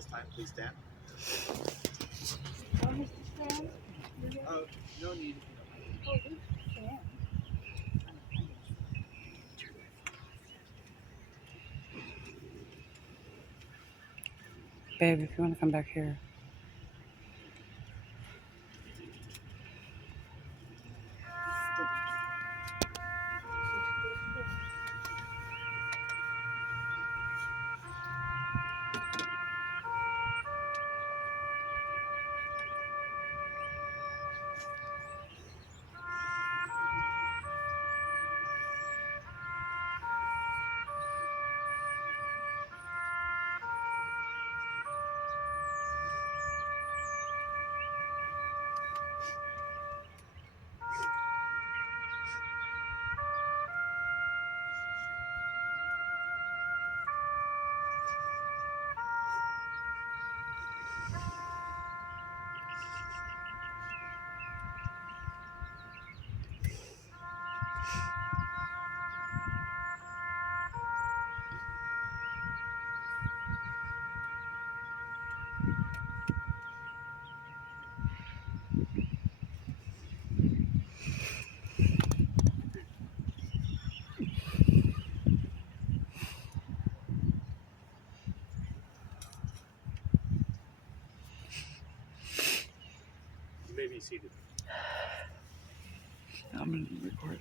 this time, please stand. Oh, Mr. Stan? No need. Oh, this Stan. Babe, if you want to come back here. You may be seated. I'm going to record it.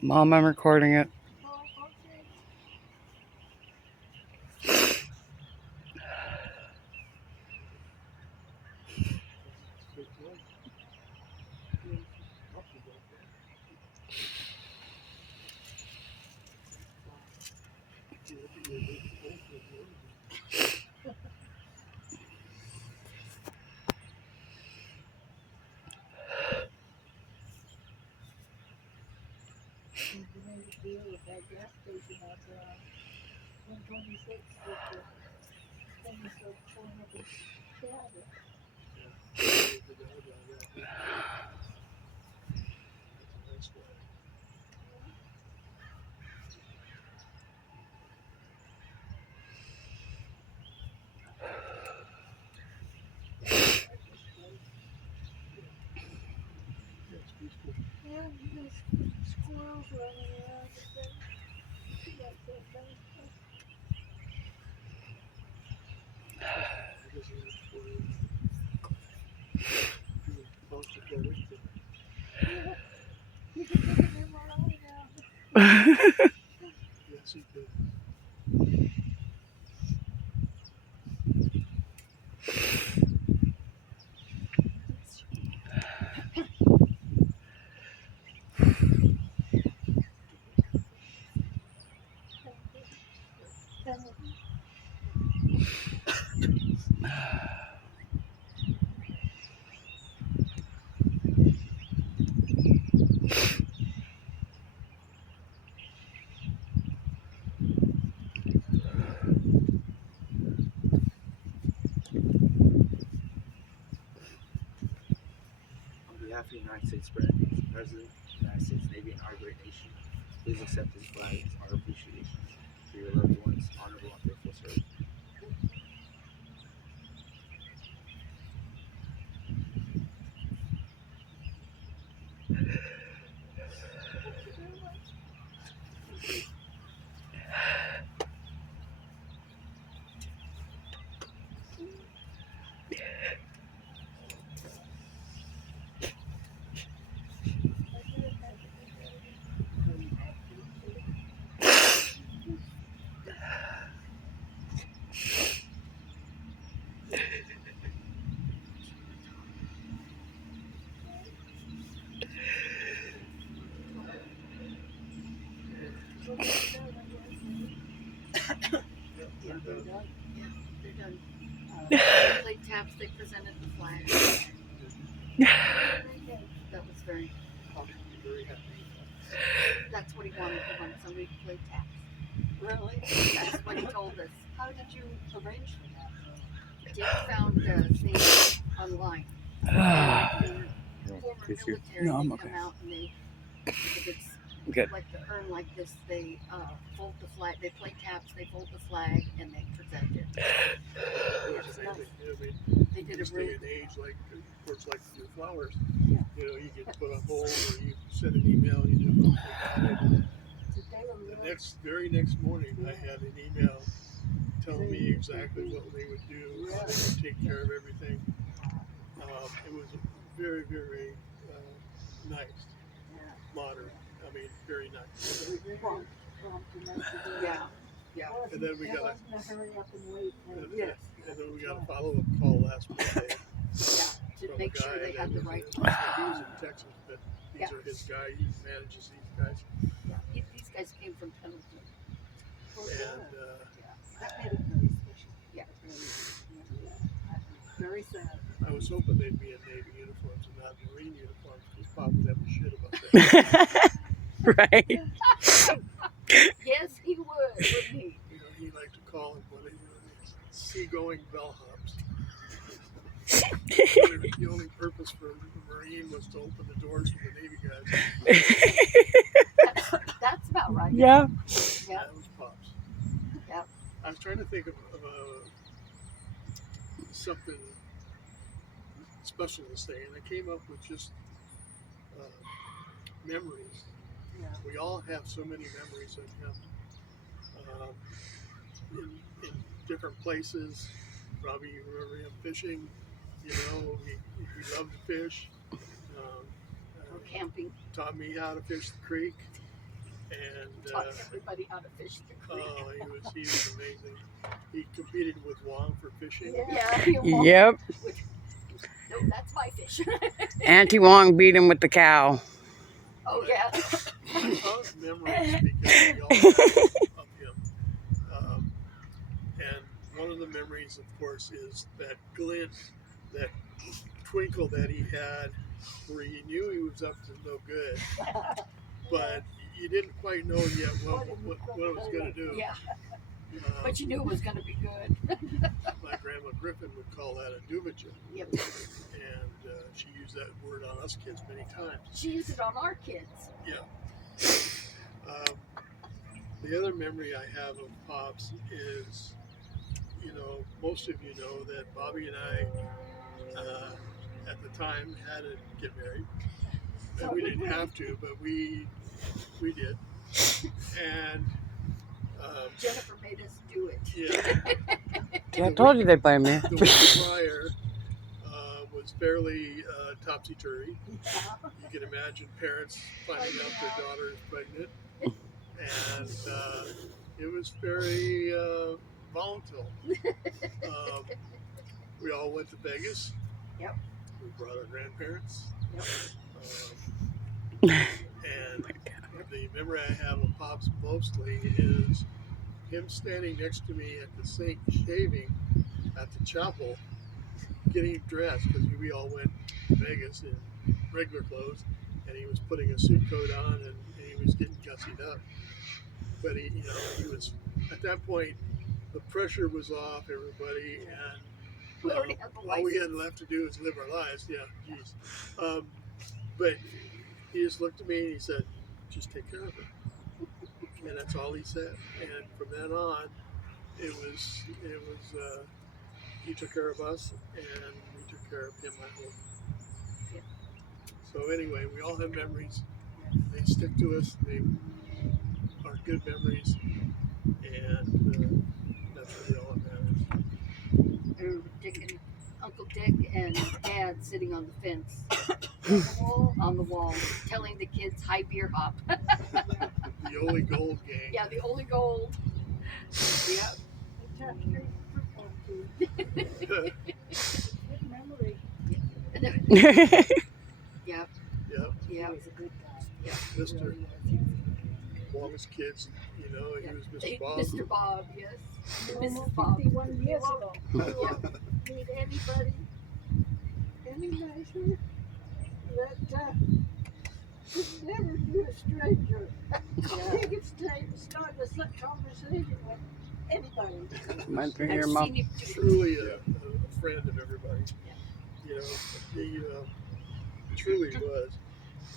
Mom, I'm recording it. Deal with that gas station at 126 with the things of pulling up a cab. Yeah, there's squirrels running around and things. Like that thing. Yeah, you can take an MRI now. Yes, you do. On behalf of the United States President of the United States Navy and our great nation, please accept this flag as our appreciation for your loved ones, honorable and faithful service. Very happy. That's what he wanted. He wanted somebody to play taps. Really? That's what he told us. How did you arrange for that? Dick found a thing online. Former Tissue. military, No, I'm they okay. come out and they, if it's Good. like the urn like this, they fold the flag, they play taps, they fold the flag, and they present it. It's amazing. I mean, They in did this a day really, and age, like, of course, like your flowers, Yeah. you know, you get put on hold or you send an email and you do nothing about it. Did they The arrange? very next morning, I had an email telling me exactly what they would do, how they would take care of everything. It was very, very nice, modern. I mean, very nice. Prompt enough to do yeah, that. yeah. And then we It got a, wasn't a hurry up and wait thing. Yes. and then we got a follow-up call last Monday Yeah, to from make a sure guy they that had the was right. he was in Texas, but these Yeah. are his guys. He manages these guys, Yeah. These guys came from Pendleton. Oh, and yeah. That made it very special. Yeah. Very sad. I was hoping they'd be in Navy uniforms and not Marine uniforms because Pop would have a shit about that. Right. Yes, he would, wouldn't he? You know, he liked to call it what he was, seagoing bellhops. The only purpose for the Marine was to open the doors for the Navy guys. That's about right. Yeah. Yeah. That was Pop's. Yeah. I was trying to think of something special to say, and I came up with just memories. Yeah. We all have so many memories of him in different places. Probably you remember him fishing. You know, he loved to fish. Or camping. Taught me how to fish the creek, and Taught everybody how to fish the creek. oh, he was amazing. He competed with Wong for fishing. Yeah, he won't. Yep. No, that's my fish. Auntie Wong beat him with the cow. Oh, yeah. Those memories because we all have of him. And one of the memories, of course, is that glint, that twinkle that he had where you knew he was up to no good, but you didn't quite know yet what it was going to do. Yeah, but you knew it was going to be good. My grandma Griffin would call that a duvija, Yep. and she used that word on us kids many times. She used it on our kids. Yeah. The other memory I have of Pops is, you know, most of you know that Bobby and I, at the time, had to get married. And we didn't have to, but we did. And Jennifer made us do it. yeah, I told you they blame me. the week prior was fairly topsy-turvy. You can imagine parents finding out their daughter is pregnant, and it was very volatile. We all went to Vegas. Yep. We brought our grandparents. Yep. And the memory I have of Pops mostly is him standing next to me at the sink shaving at the chapel, getting dressed because we all went to Vegas in regular clothes, and he was putting a suit coat on and he was getting gussied up. But he was at that point. The pressure was off everybody, and We already had the all we had license. left to do is live our lives. Yeah, geez. But he just looked at me and he said, "Just take care of her," and that's all he said. And from then on, it was he took care of us, and we took care of him. I hope. Yeah. So anyway, we all have memories. They stick to us. They are good memories, and that's really all that matters. Uncle Dick and Dad sitting on the fence, on the wall, telling the kids, "Hi, beer hop." The Ole Gold gang. Yeah, the only gold. Yeah. Attached to football team. Good memory. And then, yeah, Yep. yeah. He was a good guy. Yeah. Mr. Longest kids, you know, he was Mr. Bob. Mr. Bob, yes. Almost Mrs. Bob. 51 years ago. Yeah. Meet anybody any nicer that never knew a stranger. You could start a conversation with anybody. Went through I've your mom. seen you do it. Truly a friend of everybody. You know, he truly was.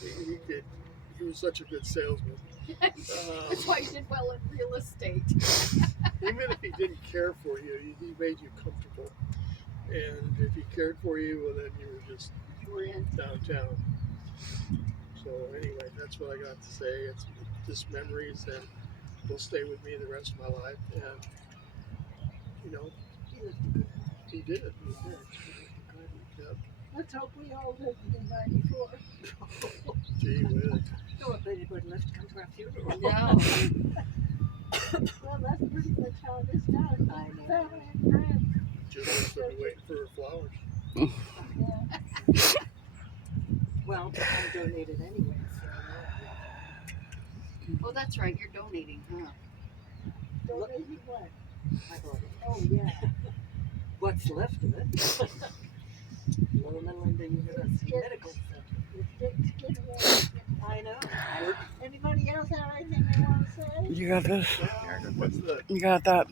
He was such a good salesman. That's why you did well in real estate. Even if he didn't care for you, he made you comfortable. And if he cared for you, well, then you were just You were in. downtown. So anyway, that's what I got to say. It's just memories and will stay with me the rest of my life. And you know, he did. Yep. Let's hope we all lived in 94. Gee whiz. So if anybody left to come to our funeral. No. Well, that's pretty much how this does. Family and friends. Just waiting for her flowers. Yeah. Well, I donated anyway, so Oh, that's right. You're donating, huh? Donating what? I bought it. Oh, yeah. What's left of it? Loma Linda University Medical Center. It's getting skinny. I know. Anybody else have anything they want to say? You got this? What's the You got that?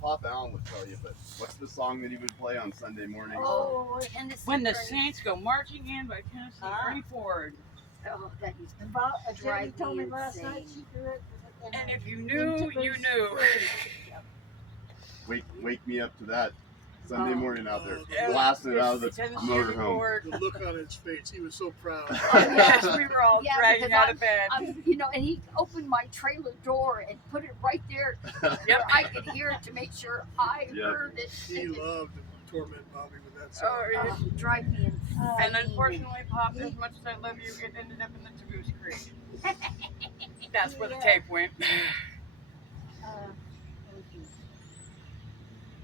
Pop Allen would tell you, but what's the song that he would play on Sunday morning? Oh, Tennessee When the Ernie. Saints go marching in by Tennessee, Ernie Ford. Oh, that used to about Jenny Drive told me me last night insane. she threw it. And if you knew, you knew. Wake me up to that Sunday Oh. morning out there, Yeah. blasting it out of the Tennessee motorhome. Ford. The look on his face, he was so proud. Yes, we were all Yeah, dragging because out of bed. you know, and he opened my trailer door and put it right there where I could hear it to make sure I Yep. heard it. He loved to torment Bobby with that song. Oh, yeah. Oh, drive me insane. And unfortunately, Pop, as much as I love you, it ended up in the Taboose Creek. That's where the tape went.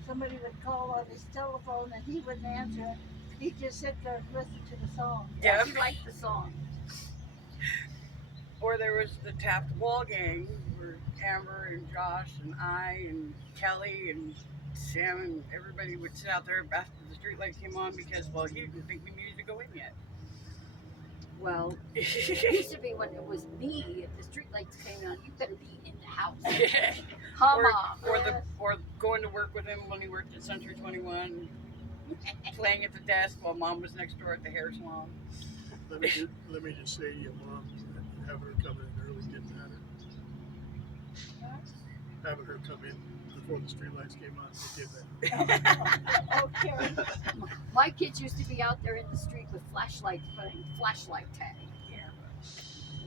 Somebody would call on his telephone and he wouldn't answer it. He'd just sit there and listen to the song. Yep. She liked the song. Or there was the Taft Wall Gang, where Amber and Josh and I and Kelly and Sam and everybody would sit out there after the street lights came on because, well, he didn't think we needed to go in yet. Well, it used to be when it was me, if the street lights came on, you better be in the house. Come on. or going to work with him when he worked at Century 21, playing at the desk while Mom was next door at the hair salon. Let me just say to you, Mom, having her come in early didn't matter. Having her come in before the streetlights came on, it did matter. Okay. My kids used to be out there in the street with flashlights playing flashlight tag. Yeah.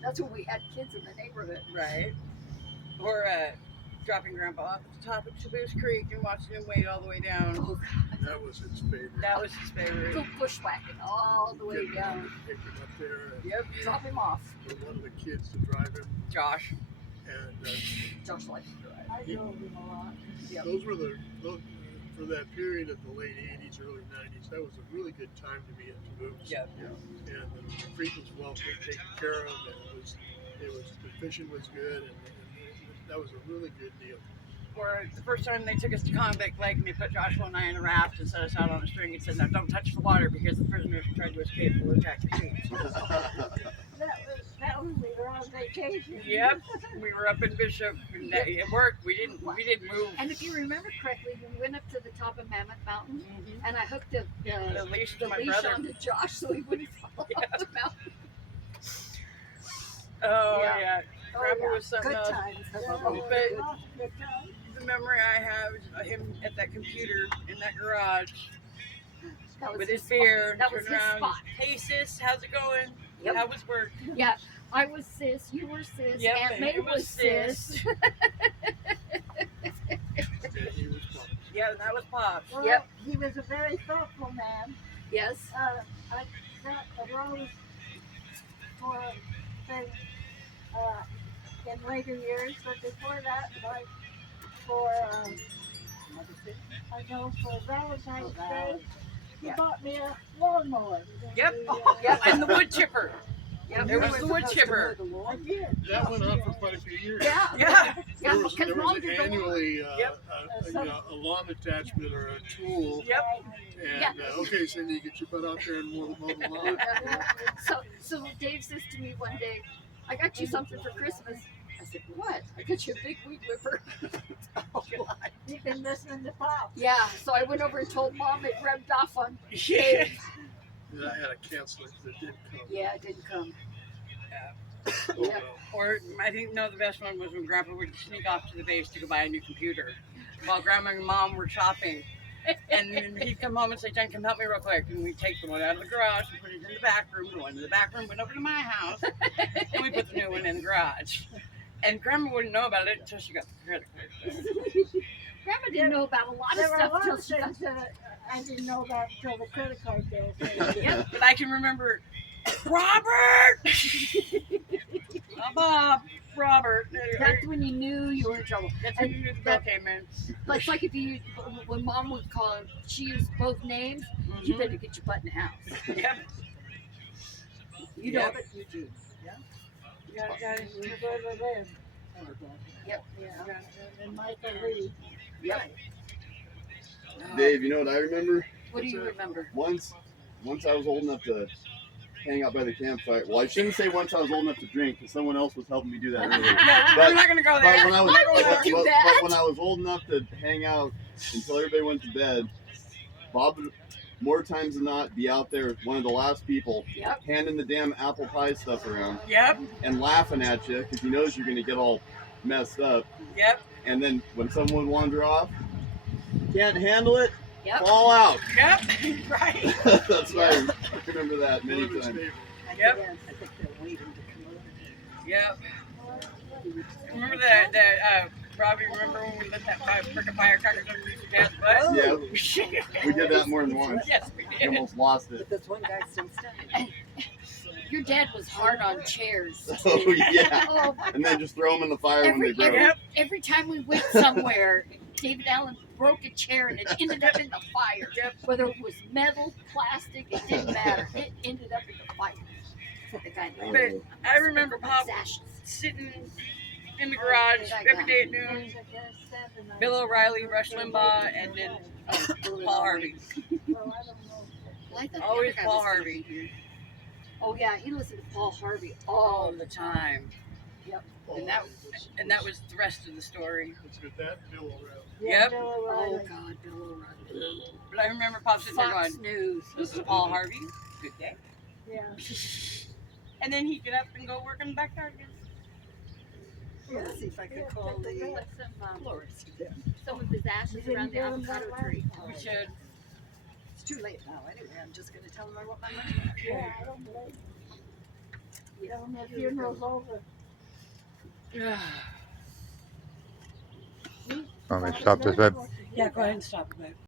That's when we had kids in the neighborhood. Right. Or dropping Grandpa off at the top of Taboose Creek and watching him wade all the way down. Oh, That was his favorite. That was his favorite. go bushwhacking all the way Get down. Pick him up there and Yep. Drop him off. for one of the kids to drive him. Josh. And Josh likes to drive. I drove him a lot. Yep. those were for that period of the late 80s, early 90s, that was a really good time to be at Taboose. Yep. And the creek was well taken care of, and the fishing was good, and that was a really good deal. Or the first time they took us to Convict Lake and they put Joshua and I in a raft and set us out on a string and said, "Now don't touch the water because the prisoners who tried to escape will attack the sheep." That was we were on vacation. Yep. We were up in Bishop and it worked. We didn't move. And if you remember correctly, we went up to the top of Mammoth Mountain, Mhm. and I hooked the leash to my leash brother. onto Josh so he wouldn't fall off the mountain. Oh Yeah. yeah. Grandpa was something Good else. times. Good time. The memory I have is of him at that computer in that garage That was with his his beer, spot. That was turn his around. spot. Hey sis, how's it going? Yep. How was work? Yeah, I was sis, you were sis, Yep, Aunt and May it was sis. And he was pumped. Yeah, and that was Pops. Well, Yep. he was a very thoughtful man. Yes. I got a rose for thing in later years, but before that, like for I know for Valentine's Day, he bought me a lawnmower. Yep. The, Yep, and the wood chipper. Yep. There was the wood chipper. I did. That went on for quite a few years. Yeah. Yeah. Yeah, There was because Mom an did the lawn. annually Yep. a lawn attachment or a tool. Yep. And okay, Cindy, get your butt out there and mow the lawn. So Dave says to me one day, I got you something for Christmas. I said, what? I got you a big weed whipper. You've been listening to Pop. Yeah, so I went over and told Mom it rubbed off on Yeah. Dave. And I had a cancel it that didn't come. Yeah, it didn't come. Oh, Yeah. well. Or I think the best one was when Grandpa would sneak off to the base to go buy a new computer while Grandma and Mom were shopping. And then he'd come home and say, Jen, come help me real quick. And we'd take the one out of the garage and put it in the back room. The one in the back room went over to my house. And we put the new one in the garage. And Grandma wouldn't know about it until she got the credit card. Grandma didn't know about a lot of There were a stuff lot till of she got. things that I didn't know about until the credit card bill came. Yeah. But I can remember, Robert! Not Bob, Robert. That's when you knew you were in trouble. That's when you knew the bill came in. But it's like if you, when Mom would call and she used both names, you better get your butt in the house. Yep. You know Yep. it. You do. Yeah, guys. We were going to live. Yep. Yeah. And Michael Lee. Yep. Dave, you know what I remember? What do you remember? Once I was old enough to hang out by the campfire. Well, I shouldn't say once I was old enough to drink, because someone else was helping me do that earlier. No, But- we're not gonna go But there. when I was, I wouldn't do that. but when I was old enough to hang out until everybody went to bed, Bob would more times than not be out there, one of the last people, Yep. handing the damn apple pie stuff around Yep, and laughing at you because he knows you're gonna get all messed up. yep, And then when someone would wander off, can't handle it, Yep. fall out. yep, right. That's why I remember that many One of his times. neighbors. Yep. I think they're waiting to come over. Yep. Remember that Robbie, remember when we lit that frickin' firecrackers underneath your dad's butt? Yeah, we did that more than once. Yes, we We did. almost lost it. But this one guy still standing. Your dad was hard on chairs. Oh yeah. Oh my And then just throw them in the fire when they Every, broke. Yep. every time we went somewhere, David Allen broke a chair and it ended up in the fire. Yep. Whether it was metal, plastic, it didn't matter. It ended up in the fire. The guy But I remember Pop Sashes. sitting in the garage every day at noon. Bill O'Reilly, Rush Limbaugh, and then Paul Harvey. Well, I don't know. Well, I thought the Always other guy Paul was Harvey. here. Oh yeah, he listened to Paul Harvey All all the time. And that was the rest of the story. It's with that Bill O'Reilly. Yep. Bill Oh O'Reilly. God, Bill O'Reilly. But I remember Pop sitting there Fox going, News. this is Paul Harvey. Good day. Yeah. And then he'd get up and go work in the backyard again. Let's see if I can call the Put some, florist again. some of his ashes You around the didn't do them avocado that tree. We should. It's too late now anyway. I'm just going to tell them I want my money back. Yeah, I don't blame you. Tell them the funeral's over. Want me to stop this, babe? Yeah, go ahead and stop it.